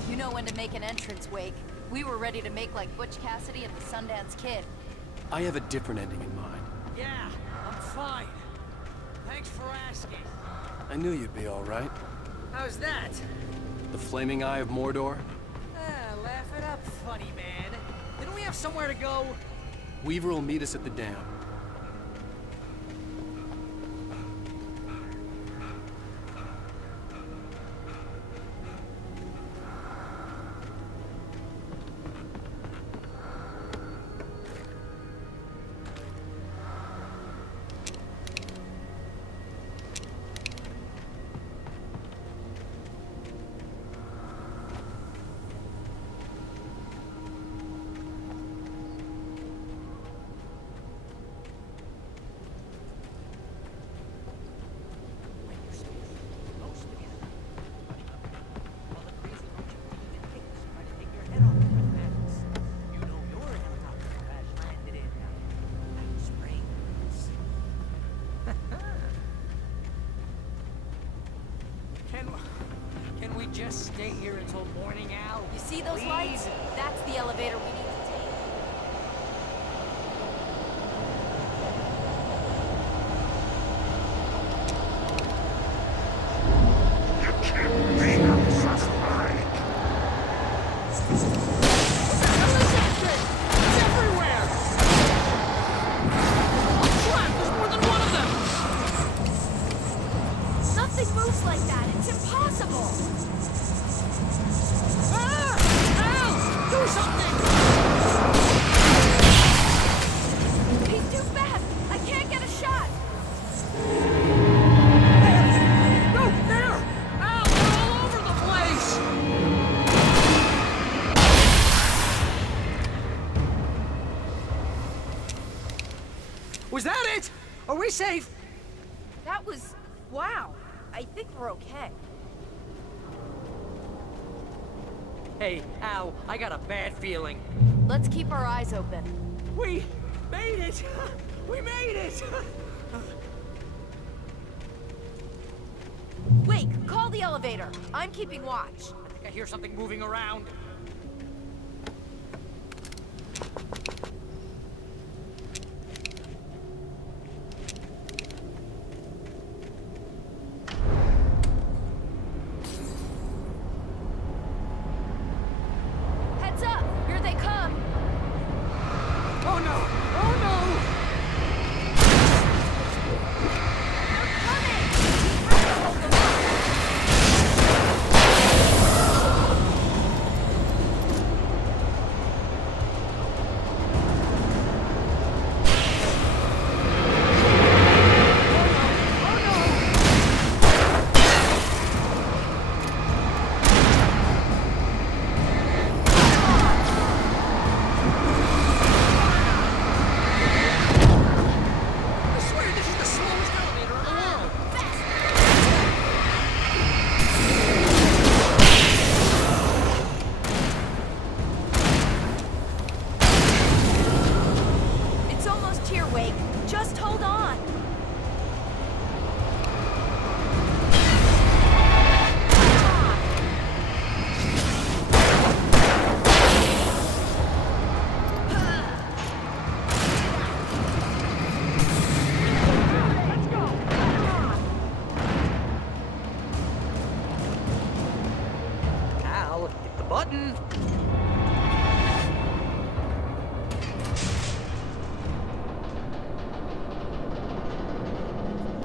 You know when to make an entrance, Wake. We were ready to make like Butch Cassidy and the Sundance Kid. I have a different ending in mind. Yeah, I'm fine. Thanks for asking. I knew you'd be all right. How's that? The flaming eye of Mordor? Laugh it up, funny man. Didn't we have somewhere to go? Weaver will meet us at the dam. Can we just stay here until morning, Al? You see those Please? lights? That's the elevator we need to take. Nothing moves like that. It's impossible. Do something! He's too fast. I can't get a shot. No, there! Al, they're all over the place! Was that it? Are we safe? That was... wow. I think we're okay. Hey, Al, I got a bad feeling. Let's keep our eyes open. We made it! We made it! Wake, call the elevator. I'm keeping watch. I think I hear something moving around. Heads up! Here they come! Oh no! Oh no! They're coming! We have to hold them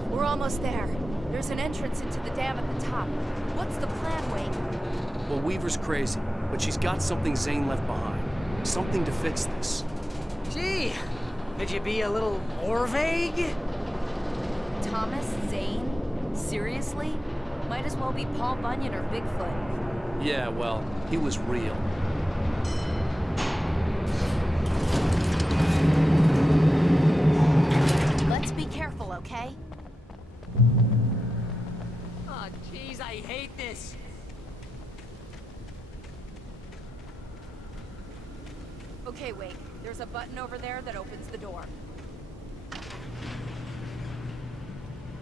We're almost there. There's an entrance into the dam at the top. What's the plan, Wade? Well, Weaver's crazy, but she's got something Zane left behind. Something to fix this. Gee, could you be a little more vague? Thomas Zane? Seriously? Might as well be Paul Bunyan or Bigfoot. Yeah, well, he was real. Let's be careful, okay? Oh, jeez, I hate this. Okay, Wade. There's a button over there that opens the door.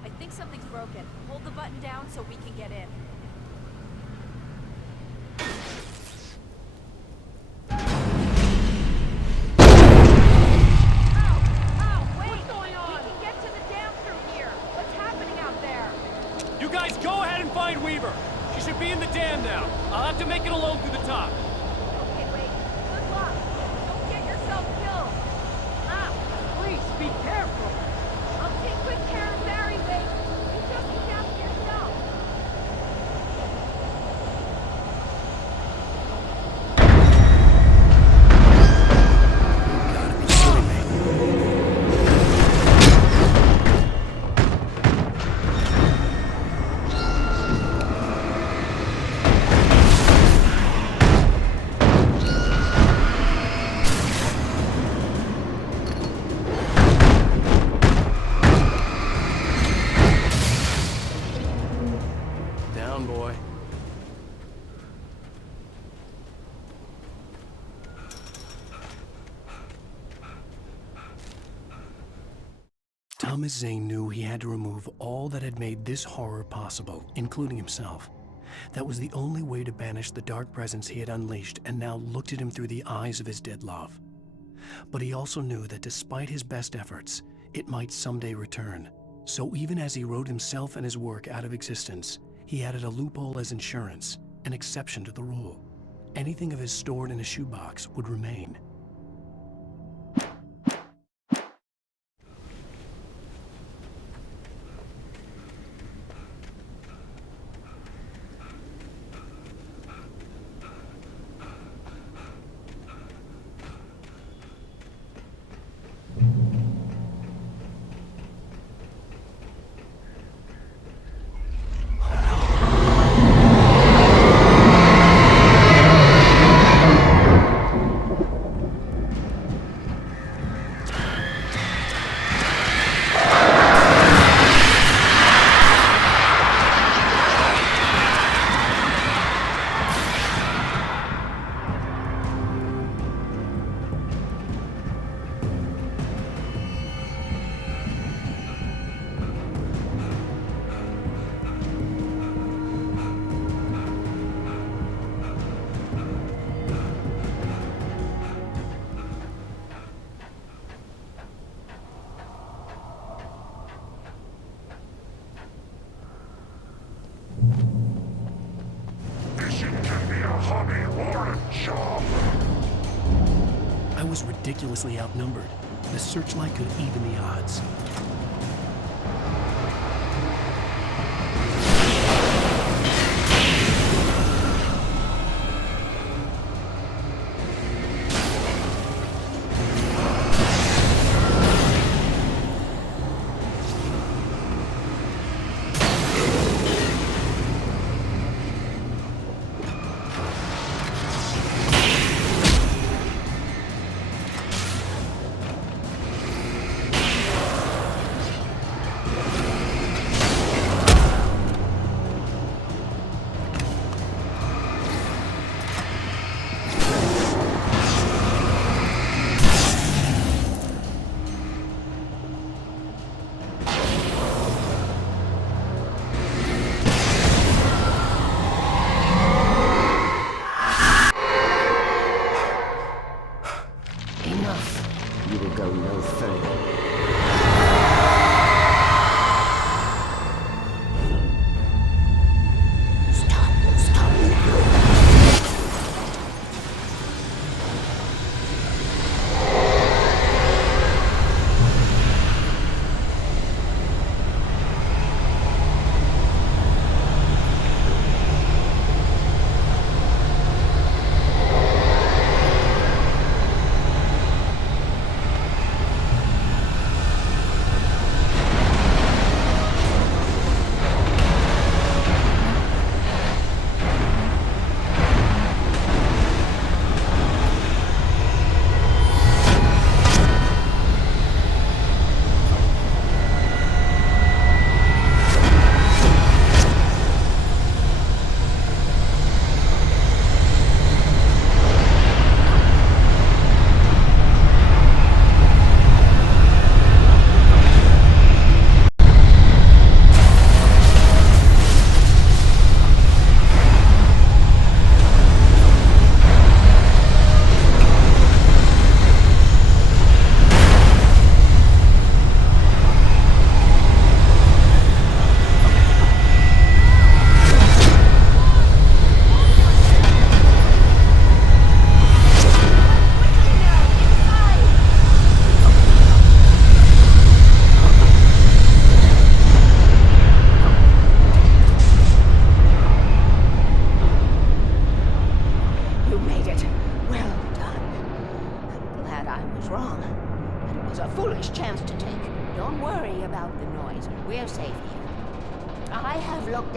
I think something's broken. Hold the button down so we can get in. You guys go ahead and find Weaver. She should be in the dam now. I'll have to make it alone through the top. Okay, Wade. Good luck. Don't get yourself killed. Please, be careful. I'll take good care of Barry, Wade. You just look after yourself. Down, boy. Thomas Zane knew he had to remove all that had made this horror possible, including himself. That was the only way to banish the dark presence he had unleashed and now looked at him through the eyes of his dead love. But he also knew that despite his best efforts, it might someday return. So even as he wrote himself and his work out of existence, he added a loophole as insurance, an exception to the rule. Anything of his stored in a shoebox would remain. I was ridiculously outnumbered. The searchlight could even the odds.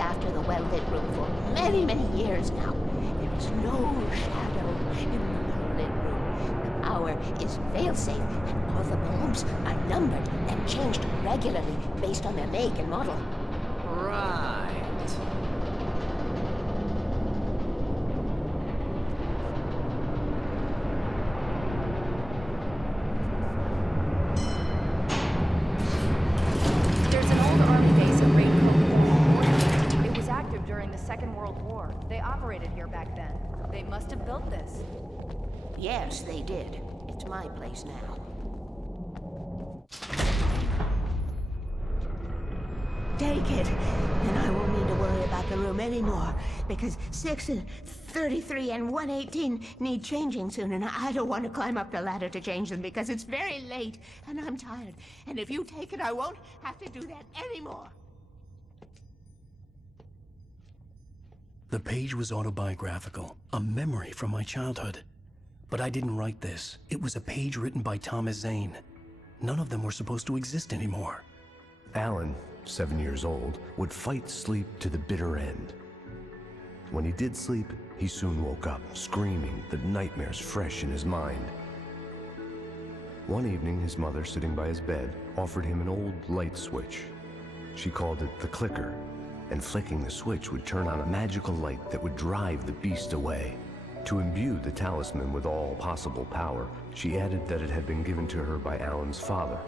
after the well-lit room for many, many years now. There is no shadow in the well-lit room. The power is fail-safe, and all the bulbs are numbered and changed regularly based on their make and model. Right. There's an old army base at Raincoat. It was active during the Second World War. They operated here back then. They must have built this. Yes, they did. It's my place now. Take it, and I won't need to worry about the room anymore, because 6 and 33 and 118 need changing soon, and I don't want to climb up the ladder to change them because it's very late, and I'm tired. And if you take it, I won't have to do that anymore. The page was autobiographical, a memory from my childhood. But I didn't write this. It was a page written by Thomas Zane. None of them were supposed to exist anymore. Alan, 7 years old, would fight sleep to the bitter end. When he did sleep, he soon woke up, screaming, the nightmares fresh in his mind. One evening, his mother, sitting by his bed, offered him an old light switch. She called it the clicker, and flicking the switch would turn on a magical light that would drive the beast away. To imbue the talisman with all possible power, she added that it had been given to her by Alan's father.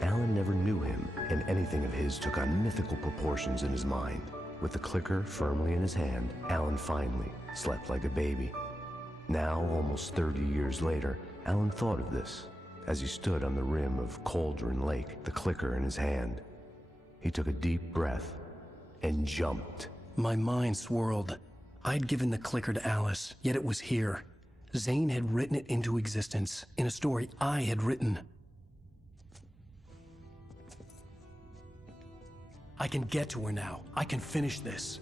Alan never knew him, and anything of his took on mythical proportions in his mind. With the clicker firmly in his hand, Alan finally slept like a baby. Now, almost 30 years later, Alan thought of this as he stood on the rim of Cauldron Lake, the clicker in his hand. He took a deep breath and jumped. My mind swirled. I'd given the clicker to Alice, yet it was here. Zane had written it into existence, in a story I had written. I can get to her now. I can finish this.